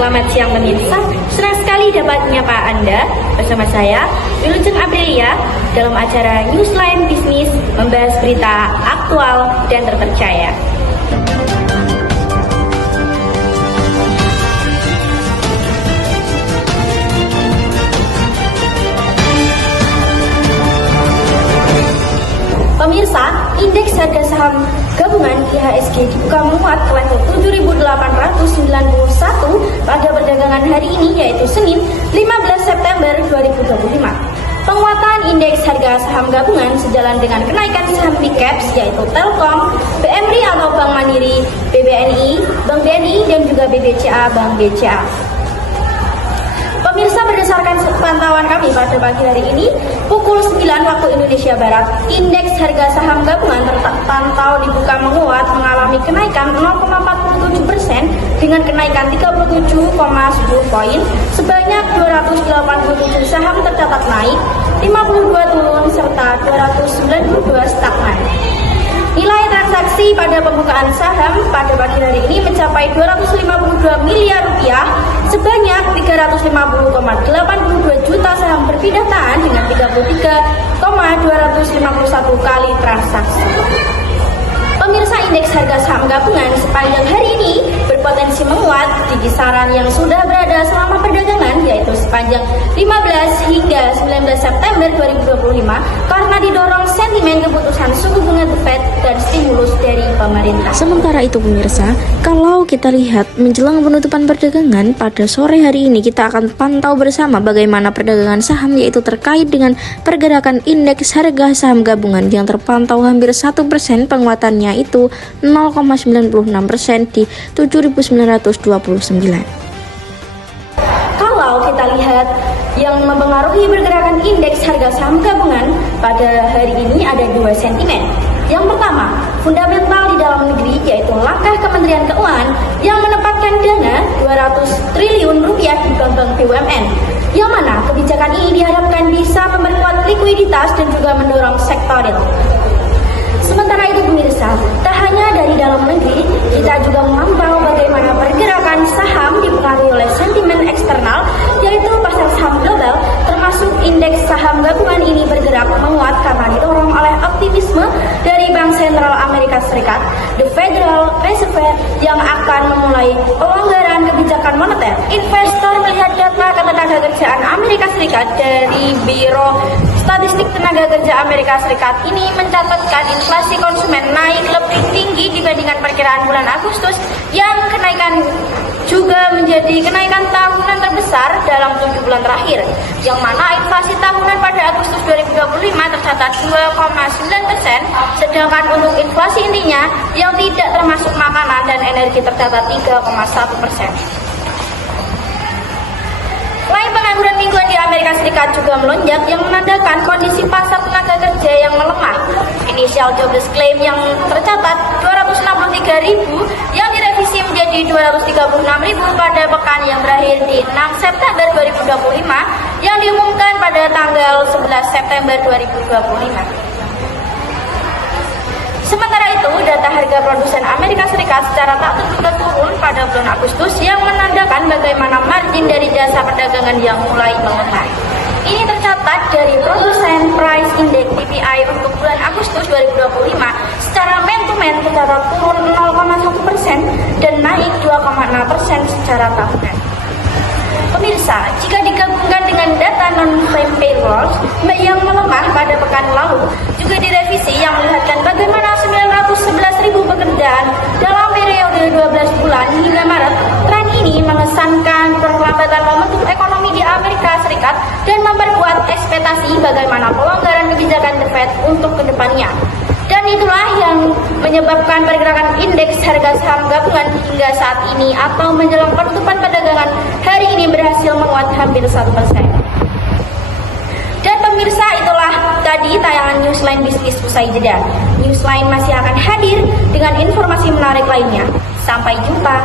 Selamat siang pemirsa, senang sekali dapat menyapa Anda bersama saya, Wilujeng Aprilia, dalam acara Newsline Bisnis membahas berita aktual dan terpercaya. Pemirsa, indeks harga saham gabungan IHSG dibuka menguat ke level 7.891 pada perdagangan hari ini, yaitu Senin 15 September 2025. Penguatan indeks harga saham gabungan sejalan dengan kenaikan saham big caps yaitu Telkom, BMRI atau Bank Mandiri, BBNI, Bank BNI, dan juga BBCA, Bank BCA. Pemirsa, berdasarkan pantauan kami pada pagi hari ini, pukul 9 waktu Indonesia Barat, indeks harga saham gabungan terpantau dibuka menguat mengalami kenaikan 0,47% dengan kenaikan 37,10 poin. Sebanyak 287 saham tercatat naik, 52 turun, serta 292 stagnan. Nilai transaksi pada pembukaan saham pada pagi hari ini mencapai 252 miliar rupiah, sebanyak 350,82 juta saham berpindah tangan dengan 33,251 kali transaksi. Pemirsa, indeks harga saham gabungan sepanjang hari ini berpotensi menguat di kisaran yang sudah berada selama perdagangan, yaitu sepanjang 15 hingga 19 September 2025 karena didorong sentimen keputusan suku bunga The Fed dan stimulus dari pemerintah. Sementara itu pemirsa, kalau kita lihat menjelang penutupan perdagangan pada sore hari ini, kita akan pantau bersama bagaimana perdagangan saham, yaitu terkait dengan pergerakan indeks harga saham gabungan yang terpantau hampir 1% penguatannya itu 0,96% di 7.929. Kalau kita lihat yang mempengaruhi pergerakan indeks harga saham gabungan pada hari ini ada dua sentimen. Yang pertama, fundamental di dalam negeri, yaitu langkah Kementerian Keuangan yang menempatkan dana 200 triliun rupiah di bank-bank BUMN, yang mana kebijakan ini diharapkan bisa memperkuat likuiditas dan juga mendorong sektor real. Sementara itu pemirsa, tak hanya dari dalam negeri, kita juga memantau bagaimana pergerakan saham dipengaruhi oleh sentimen eksternal, yaitu pasar saham global, termasuk indeks saham gabungan ini bergerak menguat karena didorong oleh optimisme dari Bank Sentral Amerika Serikat, The Federal Reserve, yang akan memulai pelonggaran kebijakan moneter. Investor melihat data ketenagakerjaan Amerika Serikat dari Biro Statistik Tenaga Kerja Amerika Serikat ini mencatatkan inflasi konsumen naik lebih tinggi dibandingkan perkiraan bulan Agustus, yang kenaikan juga menjadi kenaikan tahunan terbesar dalam 7 bulan terakhir, yang mana inflasi tahunan pada Agustus 2025 tercatat 2,9%, sedangkan untuk inflasi intinya yang tidak termasuk makanan dan energi tercatat 3,1%. Selain pengangguran mingguan di Amerika Serikat juga melonjak, yang menandakan kondisi pasar tenaga kerja yang melemah. Initial jobless claim yang tercatat 263.000 yang direvisi menjadi 236.000 pada pekan yang berakhir di 6 September 2025 yang diumumkan pada tanggal 11 September 2025. Sementara itu, data harga produsen Amerika Serikat secara tak terduga turun pada bulan Agustus, yang menandakan bagaimana margin dari jasa perdagangan yang mulai melemah. Ini tercatat dari Produsen Price Index PPI untuk bulan Agustus 2025 secara man-to-man tercatat turun 0,1% dan naik 2,6% secara tahunan. Pemirsa, jika digabungkan dengan data non-farm payrolls yang melemah pada pekan lalu, juga direvisi yang melihatkan bagaimana 911.000 pekerjaan dalam periode 12 bulan hingga Maret, tren ini mengesankan perlambatan momentum ekonomi di Amerika Serikat dan memperkuat ekspektasi bagaimana pelonggaran kebijakan The Fed untuk kedepannya. Dan itulah yang menyebabkan pergerakan indeks harga saham gabungan hingga saat ini atau menjelang penutupan perdagangan hari ini berhasil menguat hampir 1%. Dan pemirsa, itulah tadi tayangan Newsline Bisnis usai jeda. Newsline masih akan hadir dengan informasi menarik lainnya. Sampai jumpa.